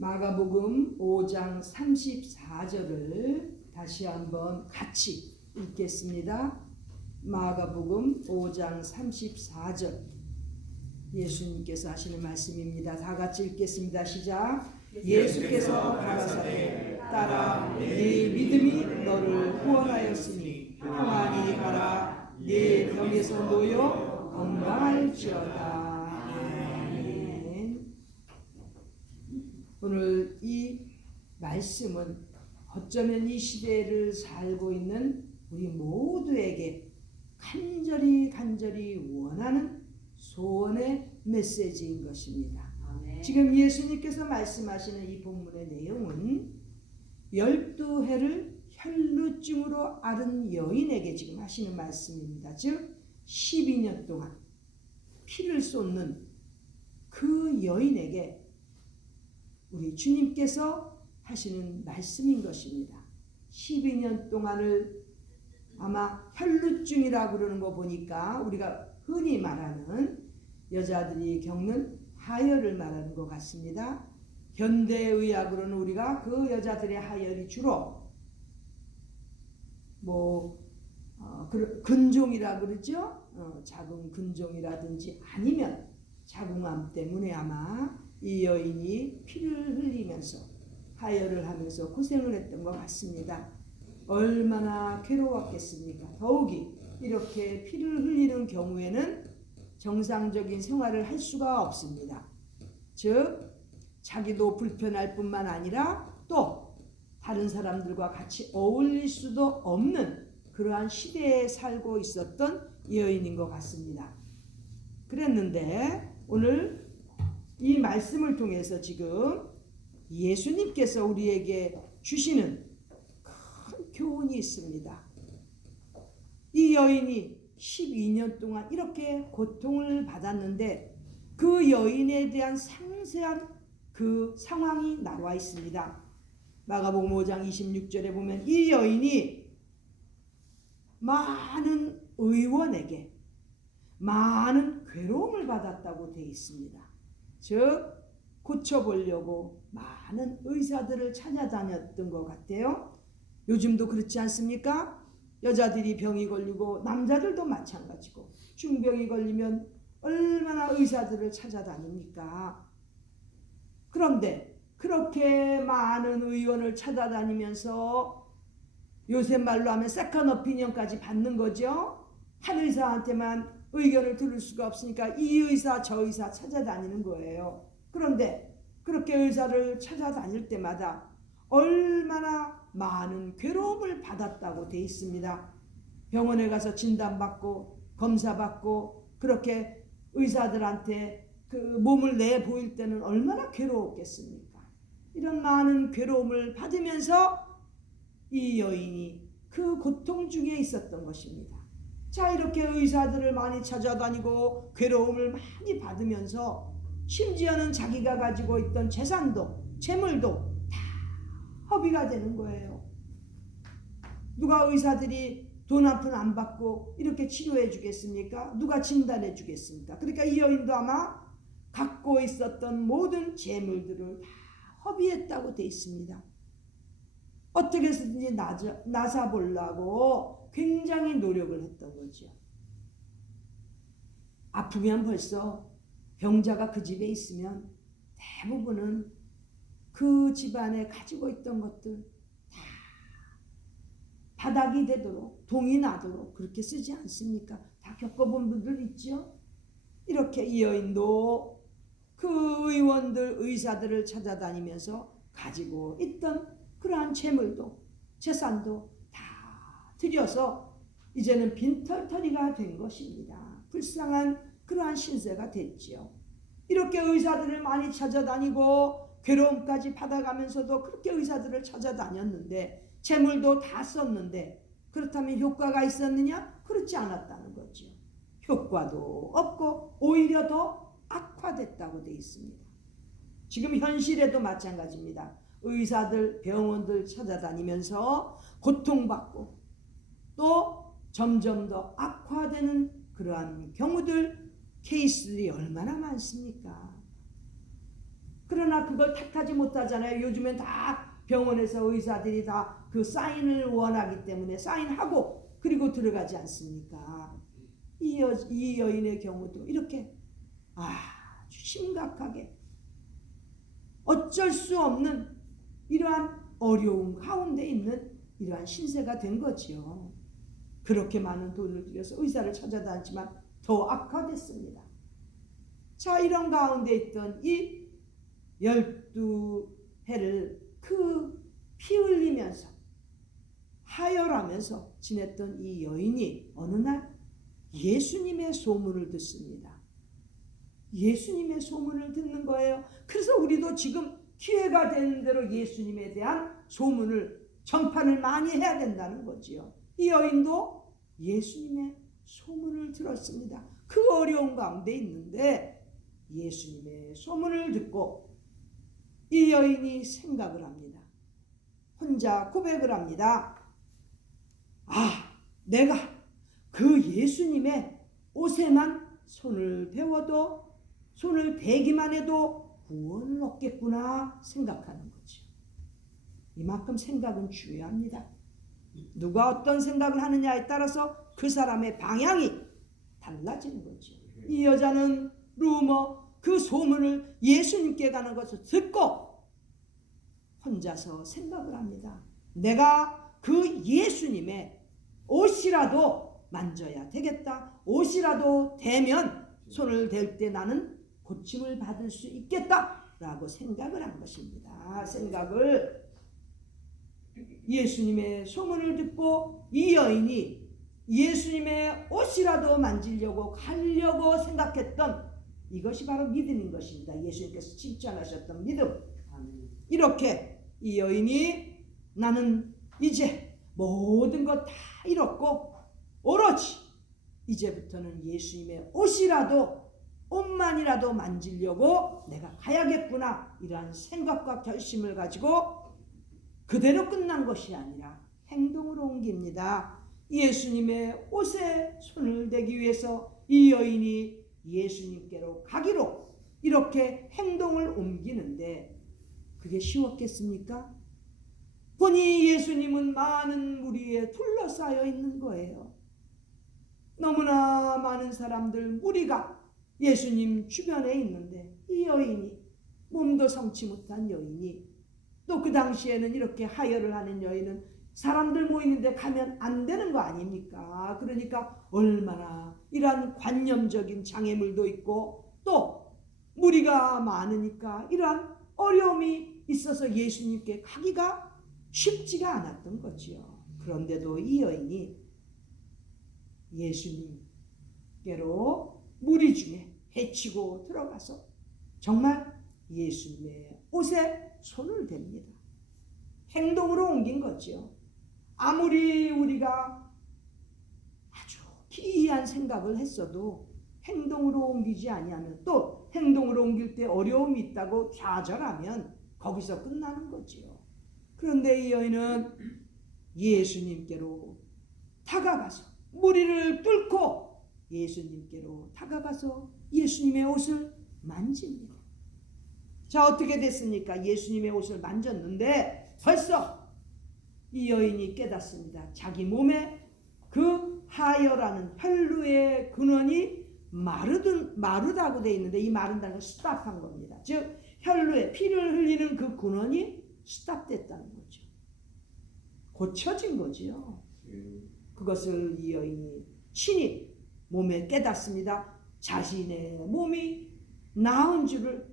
마가복음 5장 34절을 다시 한번 같이 읽겠습니다. 마가복음 5장 34절 예수님께서 하시는 말씀입니다. 다 같이 읽겠습니다. 시작. 예수께서 가라사대 딸아 네 믿음이 너를 구원하였으니 평안히 가라. 네 병에서 놓여 건강할지어다. 오늘 이 말씀은 어쩌면 이 시대를 살고 있는 우리 모두에게 간절히 원하는 소원의 메시지인 것입니다. 아멘. 지금 예수님께서 말씀하시는 이 본문의 내용은 12해를 혈루증으로 앓은 여인에게 지금 하시는 말씀입니다. 즉 12년 동안 피를 쏟는 그 여인에게 우리 주님께서 하시는 말씀인 것입니다. 12년 동안을 아마 혈루증이라고 그러는 거 보니까 우리가 흔히 말하는 여자들이 겪는 하혈을 말하는 것 같습니다. 현대의학으로는 우리가 그 여자들의 하혈이 주로 근종이라 그러죠. 자궁 근종이라든지 아니면 자궁암 때문에 아마 이 여인이 피를 흘리면서 하혈을 하면서 고생을 했던 것 같습니다. 얼마나 괴로웠겠습니까? 더욱이 이렇게 피를 흘리는 경우에는 정상적인 생활을 할 수가 없습니다. 즉 자기도 불편할 뿐만 아니라 또 다른 사람들과 같이 어울릴 수도 없는 그러한 시대에 살고 있었던 여인인 것 같습니다. 그랬는데 오늘 이 말씀을 통해서 지금 예수님께서 우리에게 주시는 큰 교훈이 있습니다. 이 여인이 12년 동안 이렇게 고통을 받았는데 그 여인에 대한 상세한 그 상황이 나와 있습니다. 마가복음 5장 26절에 보면 이 여인이 많은 의원에게 많은 괴로움을 받았다고 되어 있습니다. 즉 고쳐보려고 많은 의사들을 찾아다녔던 것 같아요. 요즘도 그렇지 않습니까? 여자들이 병이 걸리고 남자들도 마찬가지고 중병이 걸리면 얼마나 의사들을 찾아다닙니까? 그런데 그렇게 많은 의원을 찾아다니면서 요새 말로 하면 세컨 오피니언까지 받는 거죠. 한 의사한테만 의견을 들을 수가 없으니까 이 의사 저 의사 찾아다니는 거예요. 그런데 그렇게 의사를 찾아다닐 때마다 얼마나 많은 괴로움을 받았다고 돼 있습니다. 병원에 가서 진단받고 검사받고 그렇게 의사들한테 그 몸을 내보일 때는 얼마나 괴로웠겠습니까? 이런 많은 괴로움을 받으면서 이 여인이 그 고통 중에 있었던 것입니다. 자, 이렇게 의사들을 많이 찾아다니고 괴로움을 많이 받으면서 심지어는 자기가 가지고 있던 재산도 재물도 다 허비가 되는 거예요. 누가 의사들이 돈 한 푼 안 받고 이렇게 치료해 주겠습니까? 누가 진단해 주겠습니까? 그러니까 이 여인도 아마 갖고 있었던 모든 재물들을 다 허비했다고 돼 있습니다. 어떻게 해서든지 나사 보려고 굉장히 노력을 했던 거죠. 아프면 벌써 병자가 그 집에 있으면 대부분은 그 집안에 가지고 있던 것들 다 바닥이 되도록 동이 나도록 그렇게 쓰지 않습니까? 다 겪어본 분들 있죠? 이렇게 이 여인도 그 의원들 의사들을 찾아다니면서 가지고 있던 그러한 재물도 재산도 다 들여서 이제는 빈털터리가 된 것입니다. 불쌍한 그러한 신세가 됐지요. 이렇게 의사들을 많이 찾아다니고 괴로움까지 받아가면서도 그렇게 의사들을 찾아다녔는데 재물도 다 썼는데 그렇다면 효과가 있었느냐? 그렇지 않았다는 거죠. 효과도 없고 오히려 더 악화됐다고 되어 있습니다. 지금 현실에도 마찬가지입니다. 의사들, 병원들 찾아다니면서 고통받고 또 점점 더 악화되는 그러한 경우들, 케이스들이 얼마나 많습니까? 그러나 그걸 탓하지 못하잖아요. 요즘엔 다 병원에서 의사들이 다 그 사인을 원하기 때문에 사인하고 그리고 들어가지 않습니까? 이 여인의 경우도 이렇게 아주 심각하게 어쩔 수 없는 이러한 어려움 가운데 있는 이러한 신세가 된 거지요. 그렇게 많은 돈을 들여서 의사를 찾아다녔지만 더 악화됐습니다. 자, 이런 가운데 있던 이 12해를 그 피 흘리면서 하혈하면서 지냈던 이 여인이 어느 날 예수님의 소문을 듣습니다. 예수님의 소문을 듣는 거예요. 그래서 우리도 지금 기회가 되는 대로 예수님에 대한 소문을 전파를 많이 해야 된다는 거지요. 이 여인도 예수님의 소문을 들었습니다. 그 어려운 가운데 있는데 예수님의 소문을 듣고 이 여인이 생각을 합니다. 혼자 고백을 합니다. 아, 내가 그 예수님의 옷에만 손을 대기만 해도 구원을 얻겠구나 생각하는 거죠. 이만큼 생각은 중요합니다. 누가 어떤 생각을 하느냐에 따라서 그 사람의 방향이 달라지는 거죠. 이 여자는 그 소문을 예수님께 가는 것을 듣고 혼자서 생각을 합니다. 내가 그 예수님의 옷이라도 만져야 되겠다. 옷이라도 대면 손을 댈 때 나는 고침을 받을 수 있겠다라고 생각을 한 것입니다. 생각을 예수님의 소문을 듣고 이 여인이 예수님의 옷이라도 만지려고 가려고 생각했던 이것이 바로 믿음인 것입니다. 예수님께서 칭찬하셨던 믿음. 이렇게 이 여인이 나는 이제 모든 것 다 잃었고 오로지 이제부터는 예수님의 옷만이라도 만지려고 내가 가야겠구나 이러한 생각과 결심을 가지고 그대로 끝난 것이 아니라 행동으로 옮깁니다. 예수님의 옷에 손을 대기 위해서 이 여인이 예수님께로 가기로 이렇게 행동을 옮기는데 그게 쉬웠겠습니까? 보니 예수님은 많은 무리에 둘러싸여 있는 거예요. 너무나 많은 사람들 무리가 예수님 주변에 있는데 이 여인이 몸도 성치 못한 여인이 또 그 당시에는 이렇게 하혈을 하는 여인은 사람들 모이는데 가면 안 되는 거 아닙니까? 그러니까 얼마나 이러한 관념적인 장애물도 있고 또 무리가 많으니까 이러한 어려움이 있어서 예수님께 가기가 쉽지가 않았던 거지요. 그런데도 이 여인이 예수님께로 무리 중에 헤치고 들어가서 정말 예수님의 옷에 손을 댑니다. 행동으로 옮긴 거지요. 아무리 우리가 아주 기이한 생각을 했어도 행동으로 옮기지 아니하면 또 행동으로 옮길 때 어려움이 있다고 좌절하면 거기서 끝나는 거지요. 그런데 이 여인은 예수님께로 다가가서 무리를 뚫고 예수님께로 다가가서 예수님의 옷을 만집니다. 자, 어떻게 됐습니까? 예수님의 옷을 만졌는데 벌써 이 여인이 깨닫습니다. 자기 몸에 그 하혈하는 혈루의 근원이 마르다고 되어 있는데 이 마른다는 건 스탑한 겁니다. 즉 혈루에 피를 흘리는 그 근원이 스탑됐다는 거죠. 고쳐진 거지요. 그것을 이 여인이 친히 몸에 깨닫습니다. 자신의 몸이 나은 줄을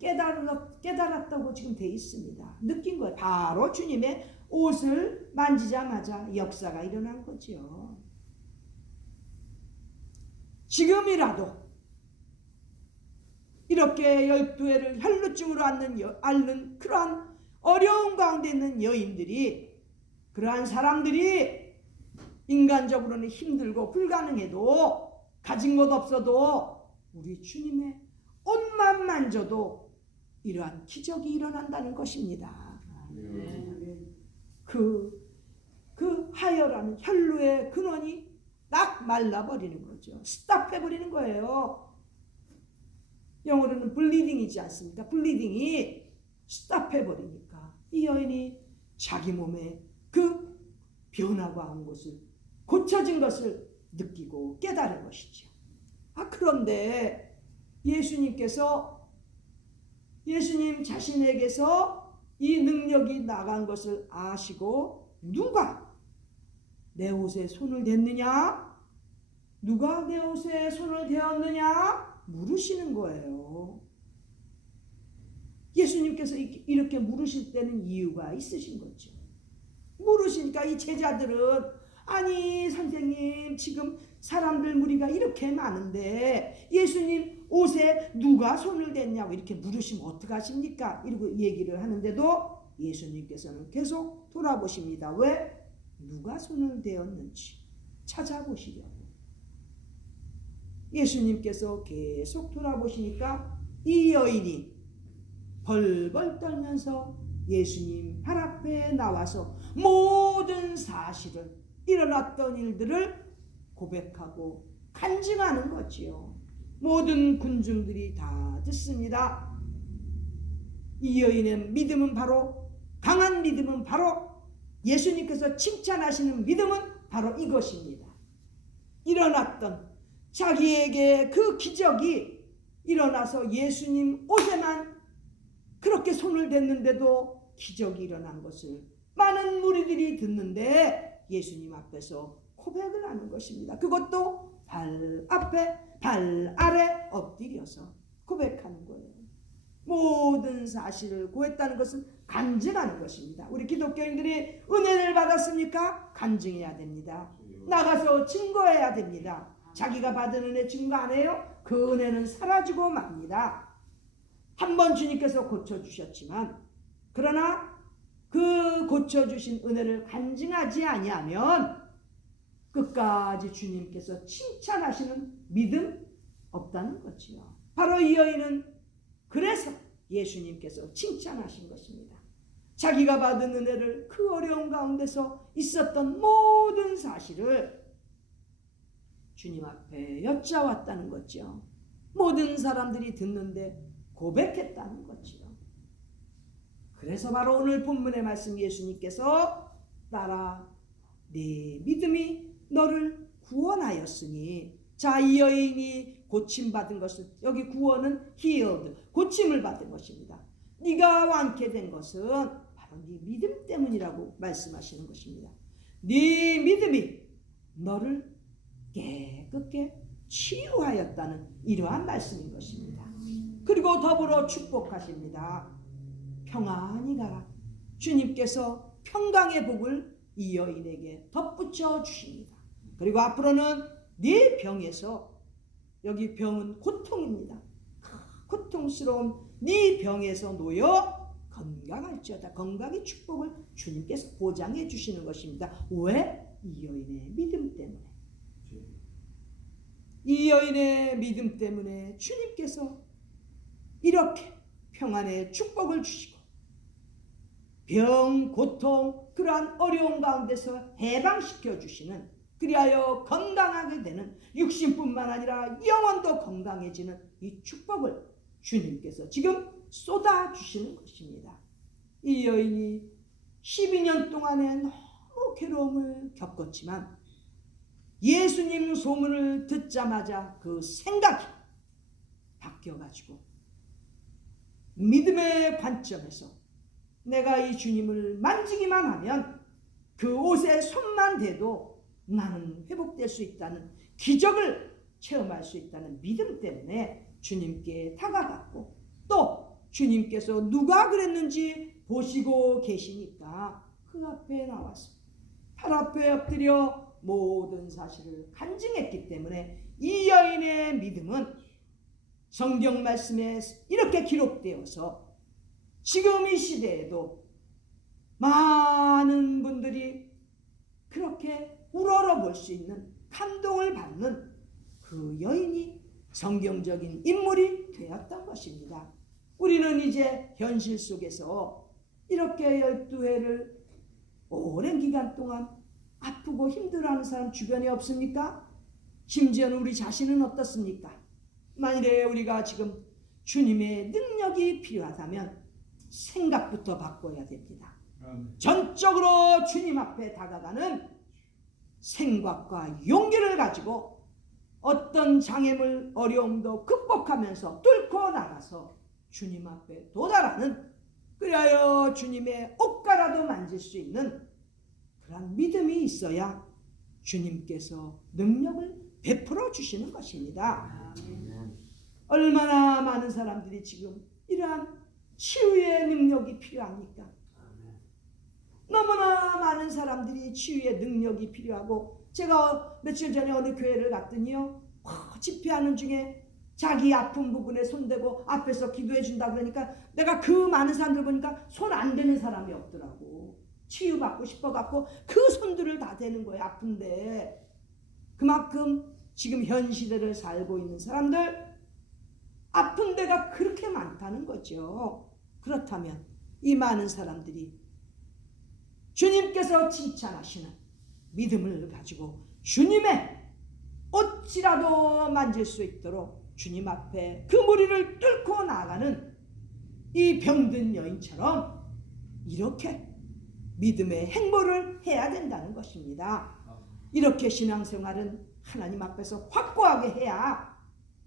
깨달았다고 지금 돼 있습니다. 느낀 거예요. 바로 주님의 옷을 만지자마자 역사가 일어난 거죠. 지금이라도 이렇게 12해를 혈루증으로 앓는 그러한 어려운 가운데 있는 여인들이 그러한 사람들이 인간적으로는 힘들고 불가능해도 가진 것 없어도 우리 주님의 옷만 만져도 이러한 기적이 일어난다는 것입니다. 그 하혈하는 혈루의 근원이 딱 말라버리는 거죠. 스탑해버리는 거예요. 영어로는 블리딩이지 않습니까? 블리딩이 스탑해버리니까 이 여인이 자기 몸에 그 변화가 온 것을, 고쳐진 것을 느끼고 깨달은 것이죠. 그런데 예수님 자신에게서 이 능력이 나간 것을 아시고 누가 내 옷에 손을 댔느냐? 누가 내 옷에 손을 대었느냐? 물으시는 거예요. 예수님께서 이렇게 물으실 때는 이유가 있으신 거죠. 물으시니까 이 제자들은 아니 선생님, 지금 사람들 무리가 이렇게 많은데 예수님 옷에 누가 손을 댔냐고 이렇게 물으시면 어떡하십니까? 이러고 얘기를 하는데도 예수님께서는 계속 돌아보십니다. 왜? 누가 손을 대었는지 찾아보시려고. 예수님께서 계속 돌아보시니까 이 여인이 벌벌 떨면서 예수님 발 앞에 나와서 모든 사실을, 일어났던 일들을 고백하고 간증하는 거지요. 모든 군중들이 다 듣습니다. 이 여인의 믿음은 바로, 강한 믿음은 바로, 예수님께서 칭찬하시는 믿음은 바로 이것입니다. 일어났던 자기에게 그 기적이 일어나서 예수님 옷에만 그렇게 손을 댔는데도 기적이 일어난 것을 많은 무리들이 듣는데 예수님 앞에서 고백을 하는 것입니다. 그것도 발 앞에, 발 아래 엎드려서 고백하는 거예요. 모든 사실을 고했다는 것은 간증하는 것입니다. 우리 기독교인들이 은혜를 받았습니까? 간증해야 됩니다. 나가서 증거해야 됩니다. 자기가 받은 은혜 증거 안 해요? 그 은혜는 사라지고 맙니다. 한 번 주님께서 고쳐주셨지만, 그러나 그 고쳐주신 은혜를 간증하지 아니하면 끝까지 주님께서 칭찬하시는 믿음 없다는 거지요. 바로 이 여인은 그래서 예수님께서 칭찬하신 것입니다. 자기가 받은 은혜를, 그 어려운 가운데서 있었던 모든 사실을 주님 앞에 여짜왔다는 거죠. 모든 사람들이 듣는데 고백했다는 거지요. 그래서 바로 오늘 본문의 말씀, 예수님께서 따라 네 믿음이 너를 구원하였으니, 자, 이 여인이 고침받은 것은, 여기 구원은 healed, 고침을 받은 것입니다. 네가 완쾌 된 것은 바로 네 믿음 때문이라고 말씀하시는 것입니다. 네 믿음이 너를 깨끗게 치유하였다는 이러한 말씀인 것입니다. 그리고 더불어 축복하십니다. 평안히 가라. 주님께서 평강의 복을 이 여인에게 덧붙여 주십니다. 그리고 앞으로는 네 병에서, 여기 병은 고통입니다. 고통스러운 네 병에서 놓여 건강할지어다. 건강의 축복을 주님께서 보장해 주시는 것입니다. 왜? 이 여인의 믿음 때문에. 이 여인의 믿음 때문에 주님께서 이렇게 평안의 축복을 주시고 병, 고통, 그러한 어려운 가운데서 해방시켜 주시는, 그리하여 건강하게 되는, 육신뿐만 아니라 영혼도 건강해지는 이 축복을 주님께서 지금 쏟아주시는 것입니다. 이 여인이 12년 동안에 너무 괴로움을 겪었지만 예수님 소문을 듣자마자 그 생각이 바뀌어가지고 믿음의 관점에서 내가 이 주님을 만지기만 하면, 그 옷에 손만 대도 나는 회복될 수 있다는, 기적을 체험할 수 있다는 믿음 때문에 주님께 다가갔고, 또 주님께서 누가 그랬는지 보시고 계시니까 그 앞에 나와서 팔 앞에 엎드려 모든 사실을 간증했기 때문에 이 여인의 믿음은 성경 말씀에 이렇게 기록되어서 지금 이 시대에도 많은 분들이 그렇게 우러러 볼 수 있는, 감동을 받는 그 여인이 성경적인 인물이 되었던 것입니다. 우리는 이제 현실 속에서 이렇게 12회를 오랜 기간 동안 아프고 힘들어하는 사람 주변에 없습니까? 심지어는 우리 자신은 어떻습니까? 만일에 우리가 지금 주님의 능력이 필요하다면 생각부터 바꿔야 됩니다. 전적으로 주님 앞에 다가가는 생각과 용기를 가지고 어떤 장애물 어려움도 극복하면서 뚫고 나가서 주님 앞에 도달하는, 그리하여 주님의 옷가라도 만질 수 있는 그런 믿음이 있어야 주님께서 능력을 베풀어 주시는 것입니다. 얼마나 많은 사람들이 지금 이러한 치유의 능력이 필요합니까? 너무나 많은 사람들이 치유의 능력이 필요하고, 제가 며칠 전에 어느 교회를 갔더니요, 집회하는 중에 자기 아픈 부분에 손대고 앞에서 기도해 준다 그러니까 내가 그 많은 사람들 보니까 손 안 대는 사람이 없더라고. 치유받고 싶어갖고 그 손들을 다 대는 거예요. 아픈데. 그만큼 지금 현 시대를 살고 있는 사람들 아픈 데가 그렇게 많다는 거죠. 그렇다면 이 많은 사람들이 주님께서 칭찬하시는 믿음을 가지고 주님의 옷이라도 만질 수 있도록 주님 앞에 그 무리를 뚫고 나가는 이 병든 여인처럼 이렇게 믿음의 행보를 해야 된다는 것입니다. 이렇게 신앙생활은 하나님 앞에서 확고하게 해야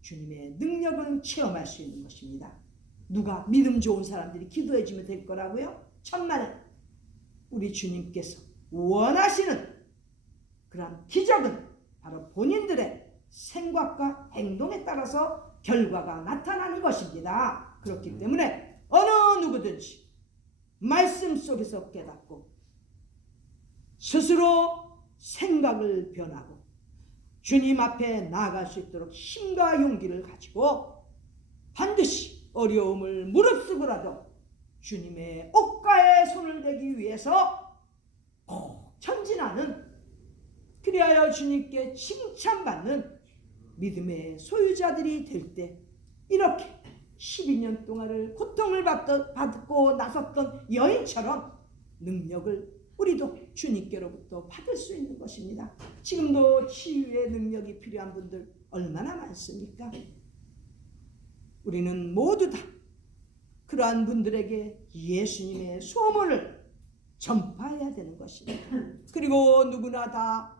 주님의 능력을 체험할 수 있는 것입니다. 누가 믿음 좋은 사람들이 기도해 주면 될 거라고요? 천만에 우리 주님께서 원하시는 그런 기적은 바로 본인들의 생각과 행동에 따라서 결과가 나타나는 것입니다. 그렇기 때문에 어느 누구든지 말씀 속에서 깨닫고 스스로 생각을 변하고 주님 앞에 나아갈 수 있도록 힘과 용기를 가지고 반드시 어려움을 무릅쓰고라도 주님의 옷가에 손을 대기 위해서 전진하는, 그리하여 주님께 칭찬받는 믿음의 소유자들이 될 때 이렇게 12년 동안을 고통을 받고 나섰던 여인처럼 능력을 우리도 주님께로부터 받을 수 있는 것입니다. 지금도 치유의 능력이 필요한 분들 얼마나 많습니까? 우리는 모두 다 그러한 분들에게 예수님의 소문을 전파해야 되는 것입니다. 그리고 누구나 다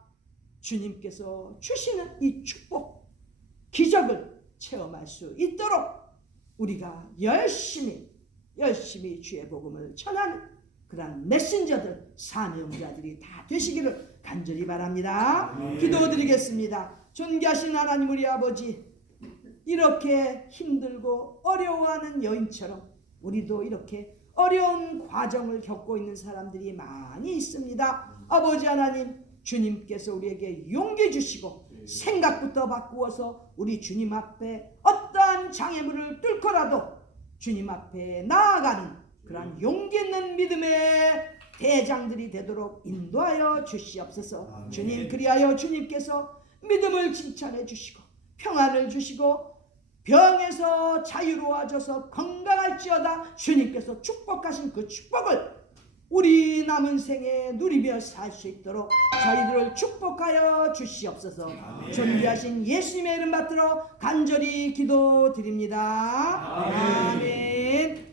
주님께서 주시는 이 축복, 기적을 체험할 수 있도록 우리가 열심히 주의 복음을 전하는 그런 메신저들, 사명자들이 다 되시기를 간절히 바랍니다. 기도드리겠습니다. 존귀하신 하나님 우리 아버지, 이렇게 힘들고 어려워하는 여인처럼 우리도 이렇게 어려운 과정을 겪고 있는 사람들이 많이 있습니다. 아버지 하나님, 주님께서 우리에게 용기 주시고 생각부터 바꾸어서 우리 주님 앞에 어떠한 장애물을 뚫고라도 주님 앞에 나아가는 그런 용기 있는 믿음의 대장들이 되도록 인도하여 주시옵소서. 주님, 그리하여 주님께서 믿음을 칭찬해 주시고 평안을 주시고 병에서 자유로워져서 건강할지어다 주님께서 축복하신 그 축복을 우리 남은 생에 누리며 살 수 있도록 저희들을 축복하여 주시옵소서. 존귀하신 예수님의 이름 받들어 간절히 기도드립니다. 아멘.